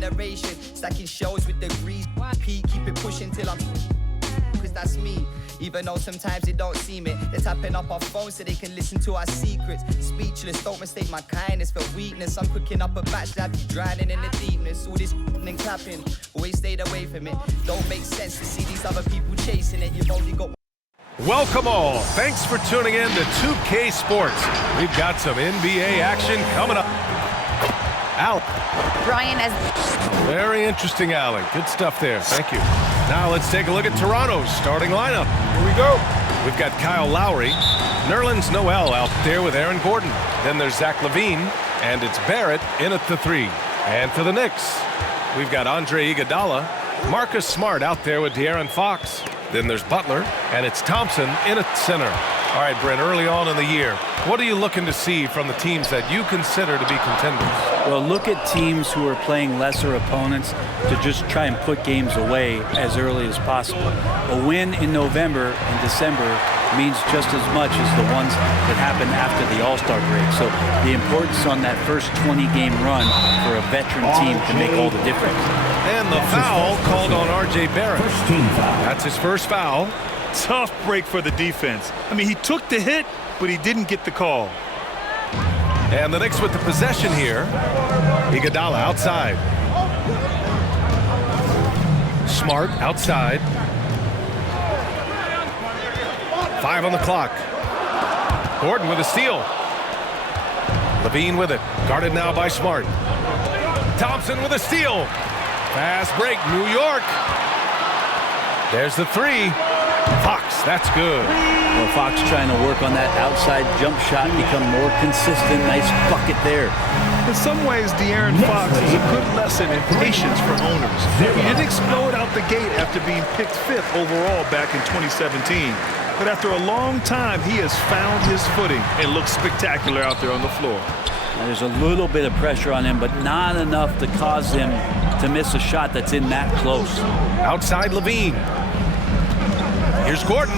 generation. Stacking shows with degrees. Keep it pushing till I'm. Cause that's me. Even though sometimes they don't seem it. They're tapping up our phones so they can listen to our secrets. Speechless, don't mistake my kindness for weakness. I'm cooking up a batch that have you drowning in the deepness. All this and clapping, always stayed away from it. Don't make sense to see these other people chasing it. You've only got. Welcome all. Thanks for tuning in to 2K Sports. We've got some NBA action coming up. Al. Brian as. Very interesting, Alec. Good stuff there. Thank you. Now let's take a look at Toronto's starting lineup. Here we go. We've got Kyle Lowry, Nerlens Noel out there with Aaron Gordon. Then there's Zach LaVine, and it's Barrett in at the 3. And for the Knicks, we've got Andre Iguodala, Marcus Smart out there with De'Aaron Fox. Then there's Butler, and it's Thompson in at center. All right, Brent, early on in the year, what are you looking to see from the teams that you consider to be contenders? Well, look at teams who are playing lesser opponents to just try and put games away as early as possible. A win in November and December means just as much as the ones that happen after the All-Star break. So the importance on that first 20-game run for a veteran team can make all the difference. And the foul called on R.J. Barrett. That's his first foul. Tough break for the defense. I mean, he took the hit, but he didn't get the call. And the Knicks with the possession here. Iguodala outside. Smart outside. 5 on the clock. Gordon with a steal. LaVine with it. Guarded now by Smart. Thompson with a steal. Fast break, New York. There's the 3. Fox, that's good. Well, Fox trying to work on that outside jump shot, become more consistent. Nice bucket there. In some ways, De'Aaron Fox is a good lesson in patience for owners. He didn't explode out the gate after being picked 5th overall back in 2017. But after a long time, he has found his footing and looks spectacular out there on the floor. There's a little bit of pressure on him, but not enough to cause him to miss a shot that's in that close. Outside LaVine. Here's Gordon.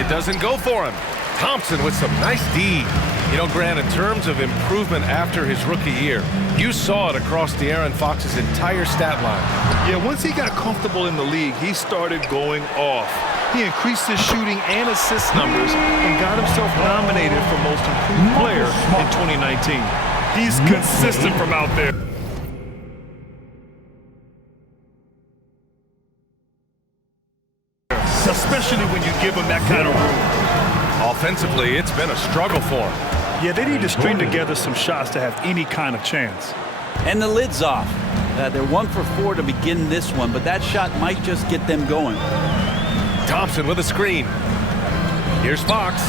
It doesn't go for him. Thompson with some nice D. You know, Grant, in terms of improvement after his rookie year, you saw it across De'Aaron Fox's entire stat line. Yeah, once he got comfortable in the league, he started going off. He increased his shooting and assist numbers and got himself nominated for Most Improved Player in 2019. He's consistent from out there. Especially when you give him that kind of room. Offensively, it's been a struggle for him. Yeah, they need to string together some shots to have any kind of chance. And the lid's off. They're 1 for 4 to begin this one, but that shot might just get them going. Thompson with a screen. Here's Fox.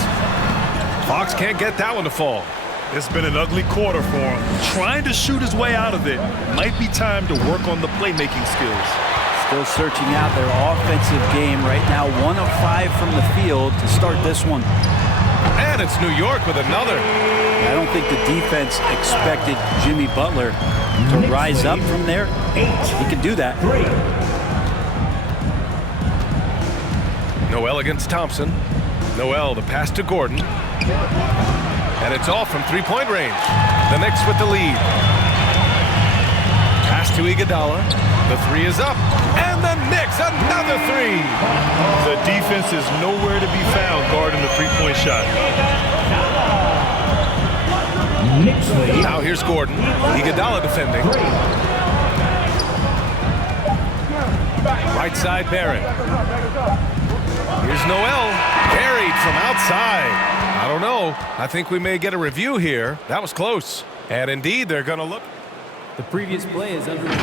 Fox can't get that one to fall. It's been an ugly quarter for him. Trying to shoot his way out of it. Might be time to work on the playmaking skills. Still searching out their offensive game right now. 1 of 5 from the field to start this one. And it's New York with another. I don't think the defense expected Jimmy Butler to rise up from there. He can do that. Noel against Thompson. Noel, the pass to Gordon. And it's off from three-point range. The Knicks with the lead. Pass to Iguodala. The 3 is up. And the Knicks, another 3. The defense is nowhere to be found guarding the three-point shot. Now here's Gordon. Iguodala defending. Right side, Barrett. Here's Noel. Carried from outside. I don't know. I think we may get a review here. That was close. And indeed, they're going to look. The previous play is under review.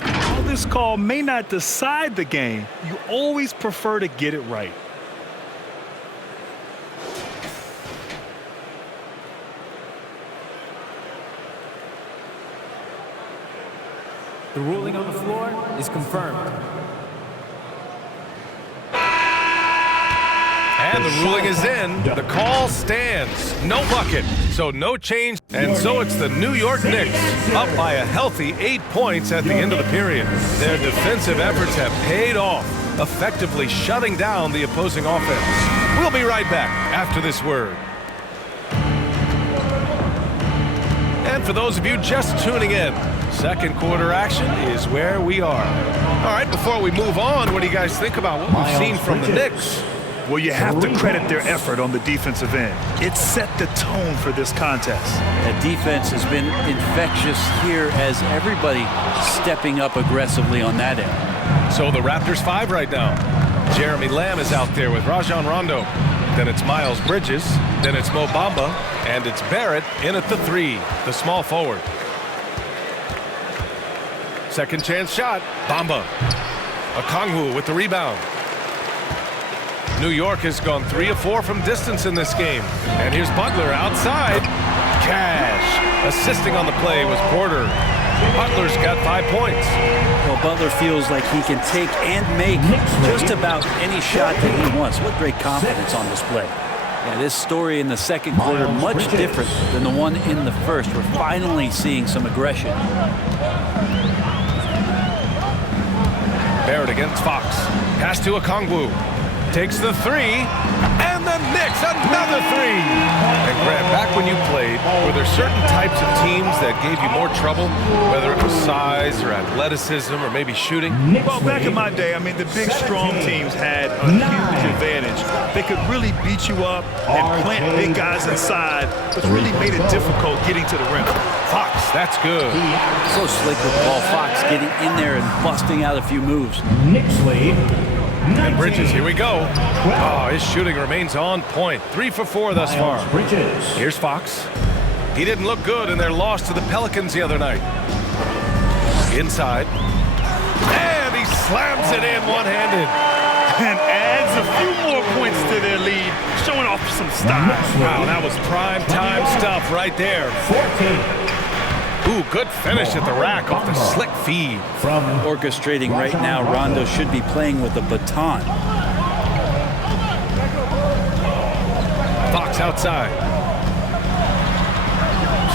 While this call may not decide the game, you always prefer to get it right. The ruling on the floor is confirmed. And the ruling is in. The call stands. No bucket, so no change. And so it's the New York Knicks up by a healthy 8 points at the end of the period. Their defensive efforts have paid off, effectively shutting down the opposing offense. We'll be right back after this word. And for those of you just tuning in, second quarter action is where we are. All right, before we move on, what do you guys think about what we've seen from the Knicks? Well, you have to credit their effort on the defensive end. It set the tone for this contest. The defense has been infectious here as everybody stepping up aggressively on that end. So the Raptors 5 right now. Jeremy Lamb is out there with Rajon Rondo. Then it's Miles Bridges. Then it's Mo Bamba. And it's Barrett in at the 3, the small forward. Second chance shot. Bamba. Okongwu with the rebound. New York has gone 3 of 4 from distance in this game. And here's Butler outside. Cash. Assisting on the play was Porter. Butler's got 5 points. Well, Butler feels like he can take and make just about any shot that he wants. What great confidence on display. Yeah, this story in the second quarter much different than the one in the first. We're finally seeing some aggression. Barrett against Fox. Pass to Okongwu. Takes the 3, and the Knicks another 3. And Grant, back when you played, were there certain types of teams that gave you more trouble, whether it was size or athleticism or maybe shooting? Well, back in my day, I mean, the big, strong teams had a huge advantage. They could really beat you up and plant big guys inside, which really made it difficult getting to the rim. Fox, that's good. So slick with the ball. Fox getting in there and busting out a few moves. Knicks lead. And Bridges, here we go. Oh, his shooting remains on point. 3 for 4 thus far. Bridges. Here's Fox. He didn't look good in their loss to the Pelicans the other night. Inside. And he slams it in one-handed. And adds a few more points to their lead, showing off some style. Wow, that was prime time stuff right there. 14. Ooh, good finish at the rack off the slick feed. From Orchestrating right now, Rondo should be playing with a baton. Fox outside.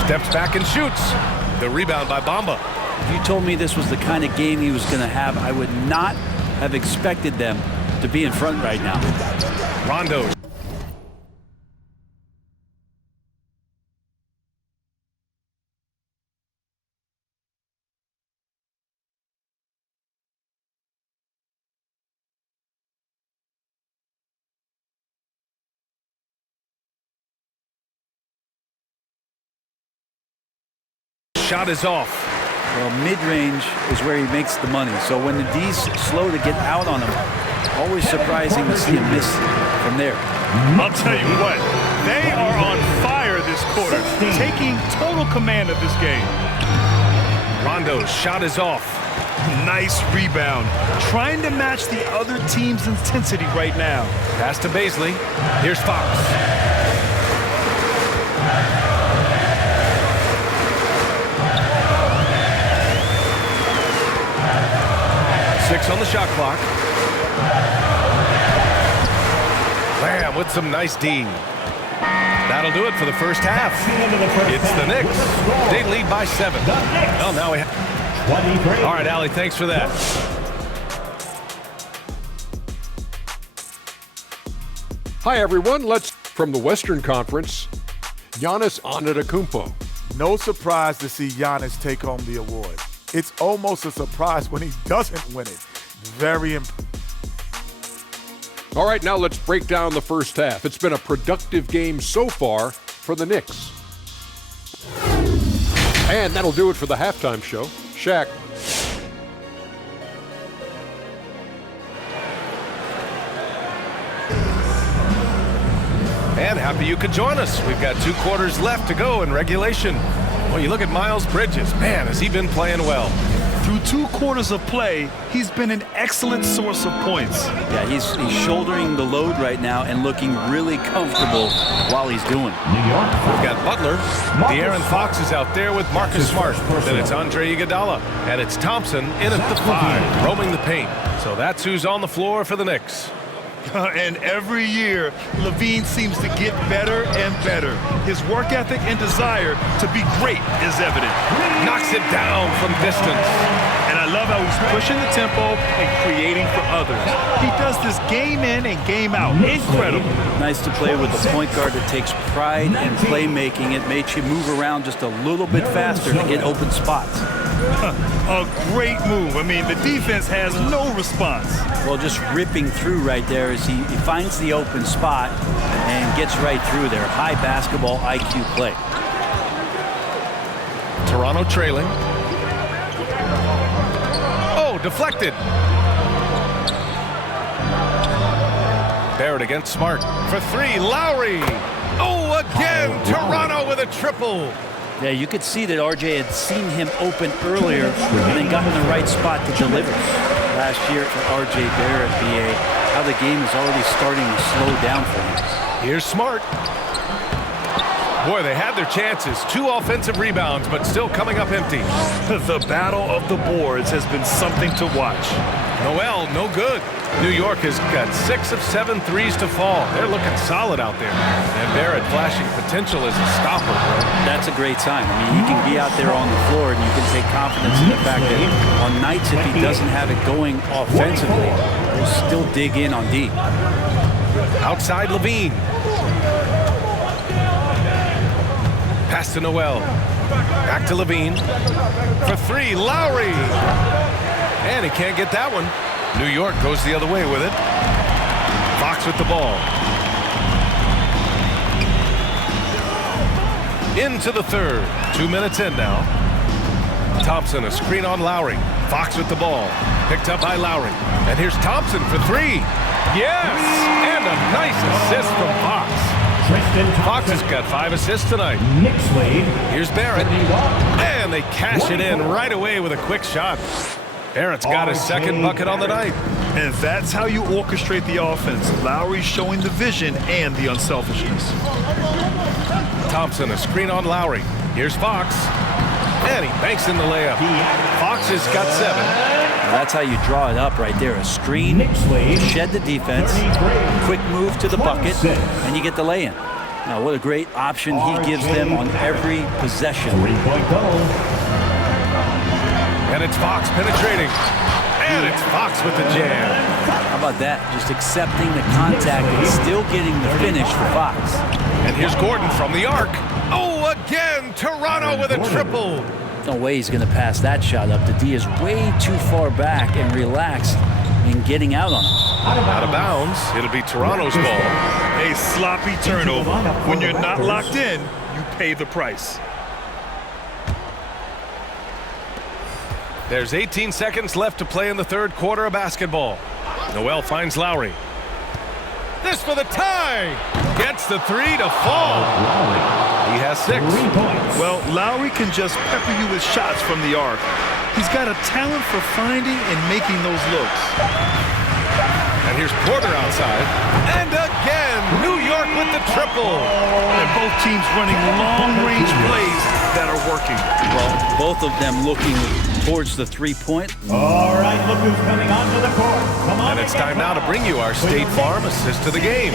Steps back and shoots. The rebound by Bamba. If you told me this was the kind of game he was going to have, I would not have expected them to be in front right now. Rondo. Shot is off. Well, mid-range is where he makes the money. So when the D's slow to get out on him, always surprising to see him miss from there. I'll tell you what, they are on fire this quarter, taking total command of this game. Rondo's shot is off. Nice rebound. Trying to match the other team's intensity right now. Pass to Baisley. Here's Fox. 6 on the shot clock. Lamb with some nice D. That'll do it for the first half. It's the Knicks. They lead by 7. Well, now we have... All right, Allie, thanks for that. Hi, everyone. Let's from the Western Conference, Giannis Antetokounmpo. No surprise to see Giannis take home the award. It's almost a surprise when he doesn't win it. Very impressive. All right, now let's break down the first half. It's been a productive game so far for the Knicks. And that'll do it for the halftime show. Shaq. And happy you could join us. We've got 2 quarters left to go in regulation. Well, you look at Miles Bridges. Man, has he been playing well. Through 2 quarters of play, he's been an excellent source of points. Yeah, he's shouldering the load right now and looking really comfortable while he's doing it. We've got Butler. De'Aaron Fox is out there with Marcus Smart. Then it's Andre Iguodala. And it's Thompson in at the 5, roaming the paint. So that's who's on the floor for the Knicks. And every year, Levine seems to get better and better. His work ethic and desire to be great is evident. Knocks it down from distance. And I love how he's pushing the tempo and creating for others. He does this game in and game out. Incredible. Nice to play with a point guard that takes pride in playmaking. It makes you move around just a little bit faster to get open spots. A great move. I mean, the defense has no response. Well, just ripping through right there as he finds the open spot and gets right through there. High basketball IQ play. Toronto trailing. Oh, deflected. Barrett against Smart. For three, Lowry. Oh, again, Toronto with a triple. Yeah, you could see that RJ had seen him open earlier and then got in the right spot to deliver. Last year for RJ Barrett, BA, how the game is already starting to slow down for him. Here's Smart. Boy, they had their chances. 2 offensive rebounds, but still coming up empty. The battle of the boards has been something to watch. Noel, no good. New York has got 6 of 7 threes to fall. They're looking solid out there. And Barrett flashing potential as a stopper. That's a great sign. I mean, he can be out there on the floor, and you can take confidence in the fact that on nights if he doesn't have it going offensively, he'll still dig in on D. Outside Levine. Pass to Noel. Back to Levine. For three, Lowry. And he can't get that one. New York goes the other way with it. Fox with the ball. Into the third. 2 minutes in now. Thompson, a screen on Lowry. Fox with the ball. Picked up by Lowry. And here's Thompson for three. Yes! And a nice assist from Fox. Fox has got 5 assists tonight. Here's Barrett. And they cash it in right away with a quick shot. Barrett's got his second bucket on the night. And that's how you orchestrate the offense. Lowry showing the vision and the unselfishness. Thompson, a screen on Lowry. Here's Fox. And he banks in the layup. Fox has got 7. Now that's how you draw it up right there. A screen, shed the defense, quick move to the bucket, and you get the lay-in. Now what a great option he gives them on every possession. And it's Fox penetrating. And it's Fox with the jam. How about that? Just accepting the contact and still getting the finish for Fox. And here's Gordon from the arc. Oh, again, Toronto with a triple. No way he's going to pass that shot up. The D is way too far back and relaxed in getting out on him. Out of bounds. It'll be Toronto's ball. A sloppy turnover. When you're not locked in, you pay the price. There's 18 seconds left to play in the third quarter of basketball. Noel finds Lowry. This for the tie. Gets the 3 to fall. He has 6. Well, Lowry can just pepper you with shots from the arc. He's got a talent for finding and making those looks. And here's Porter outside. And again, New York with the triple. And both teams running long-range plays that are working. Well, both of them looking towards the three-point. All right, look who's coming onto the court. Come on. And it's time now to bring you our State Farm assist to the game.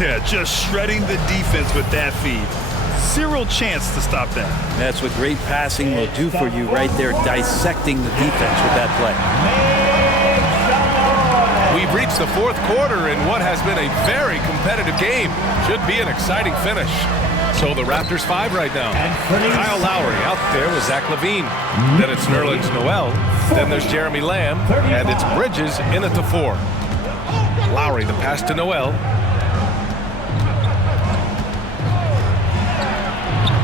Yeah, just shredding the defense with that feed. Zero chance to stop that. That's what great passing will do for you right there, dissecting the defense with that play. We've reached the fourth quarter in what has been a very competitive game. Should be an exciting finish. So the Raptors 5 right now. Kyle Lowry out there with Zach LaVine. Then it's Nerlens Noel. Then there's Jeremy Lamb. And it's Bridges in at the 4. Lowry, the pass to Noel.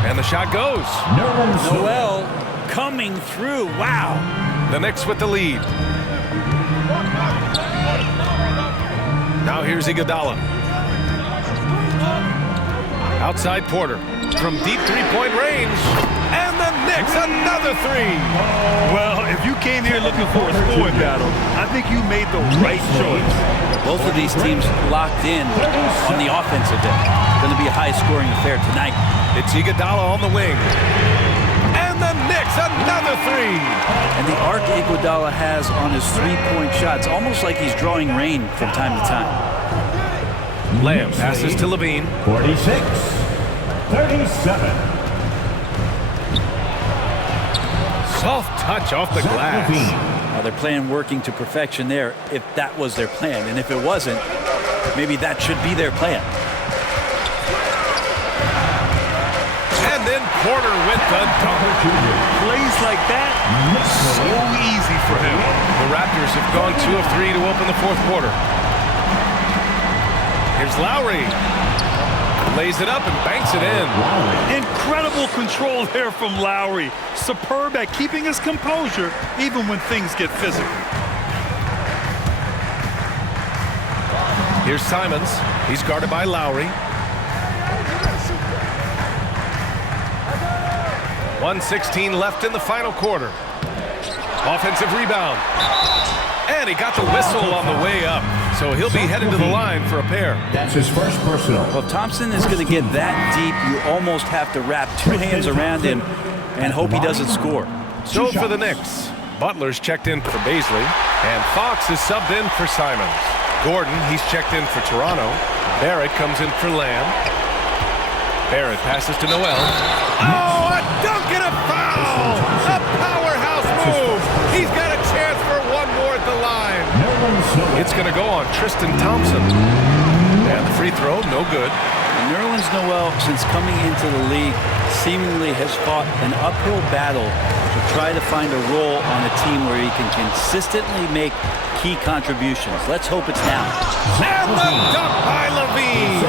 And the shot goes. Noel coming through. Wow. The Knicks with the lead. Now here's Iguodala. Outside Porter from deep three-point range. And the Knicks, another 3. Well, if you came here looking for a scoring battle, I think you made the right choice. Both of these teams locked in on the offensive end. Going to be a high-scoring affair tonight. It's Iguodala on the wing. And the Knicks, another 3. And the arc Iguodala has on his three-point shots, almost like he's drawing rain from time to time. Lamb passes to Levine. 46-37. Soft touch off the glass. They're playing working to perfection there if that was their plan. And if it wasn't, maybe that should be their plan. And then Porter with the dunk. Plays like that, so easy for him. The Raptors have gone 2 of 3 to open the fourth quarter. Here's Lowry. Lays it up and banks it in. Incredible control there from Lowry. Superb at keeping his composure even when things get physical. Here's Simons. He's guarded by Lowry. 1:16 left in the final quarter. Offensive rebound. And he got the whistle on the way up. So he'll be headed to the line for a pair. That's his first personal. Well, if Thompson is going to get that deep, you almost have to wrap 2 hands around him and hope he doesn't score. So for the Knicks, Butler's checked in for Baisley, and Fox is subbed in for Simons. Gordon, he's checked in for Toronto. Barrett comes in for Lamb. Barrett passes to Noel. Oh, a dunk and a foul! A powerhouse move! He's got a chance for one more at the line. It's going to go on Tristan Thompson. And the free throw, no good. Nerlens Noel, since coming into the league, seemingly has fought an uphill battle to try to find a role on a team where he can consistently make key contributions. Let's hope it's now. And the dunk by Levine.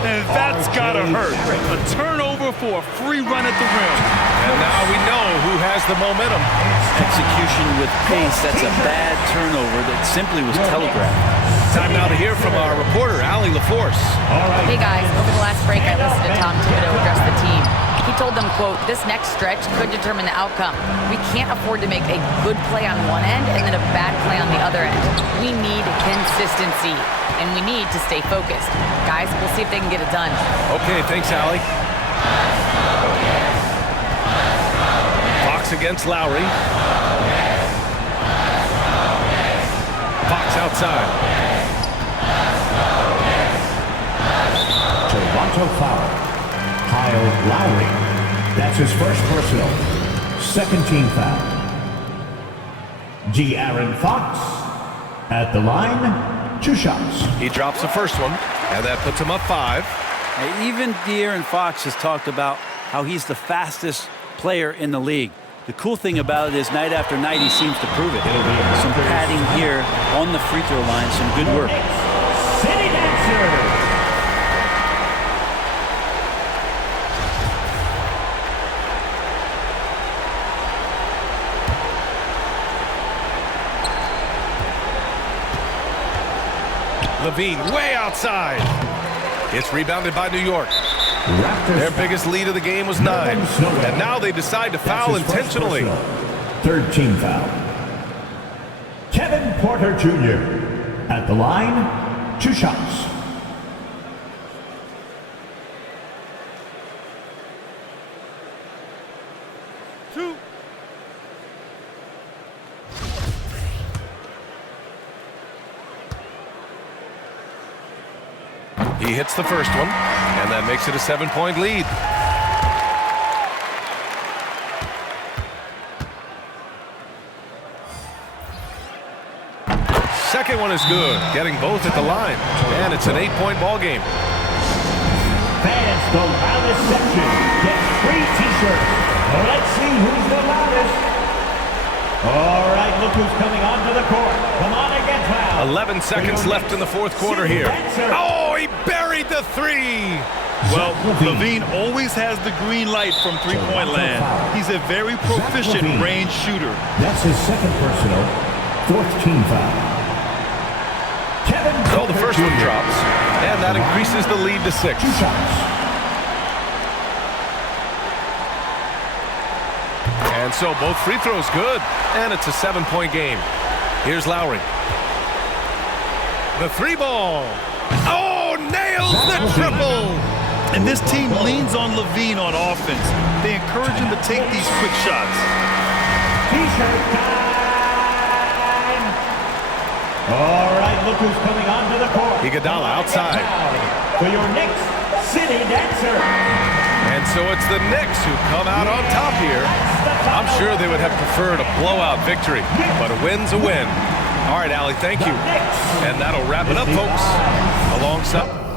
And that's gotta hurt. A turnover for a free run at the rim. And now we know who has the momentum. Execution with pace, that's a bad turnover that simply was telegraphed. Time now to hear from our reporter, Allie LaForce. Hey guys, over the last break I listened to Tom Thibodeau address the team. He told them, quote, "This next stretch could determine the outcome. We can't afford to make a good play on one end and then a bad play on the other end. We need consistency, and we need to stay focused. Guys, we'll see if they can get it done." Okay, thanks, Allie. Fox against Lowry. Fox outside. Toronto foul. Kyle Lowry. That's his first personal. Second team foul. De'Aaron Fox at the line. 2 shots. He drops the first one, and that puts him up 5. Even De'Aaron Fox has talked about how he's the fastest player in the league. The cool thing about it is night after night he seems to prove it. Some padding here on the free throw line, some good work. City Dancer. Levine way outside. It's rebounded by New York. Raptors Their biggest lead of the game was 9. And now they decide to foul intentionally. Third team foul. Kevin Porter Jr. at the line. 2 shots. He hits the first one, and that makes it a 7-point lead. Second one is good, getting both at the line, and it's an 8-point ball game. Fans, the loudest section gets free t-shirts. Let's see who's the loudest. All right, look who's coming onto the court. Come on and get fouled. 11 seconds left in the fourth quarter here. Oh, he buried the 3. Well, Levine always has the green light from three-point land. He's a very proficient range shooter. That's his second personal. Fourth team foul. Kevin So the first one drops, and that increases the lead to 6. 2 shots. And so both free throws good, and it's a 7-point game. Here's Lowry. The 3 ball. Oh, nails the triple. And this team leans on Levine on offense. They encourage him to take these quick shots. T-shirt time. All right, look who's coming onto the court. Iguodala outside. For your Knicks City Dancer. And so it's the Knicks who come out on top here. I'm sure they would have preferred a blowout victory, but a win's a win. All right, Allie, thank you. And that'll wrap it up, folks. Alongside...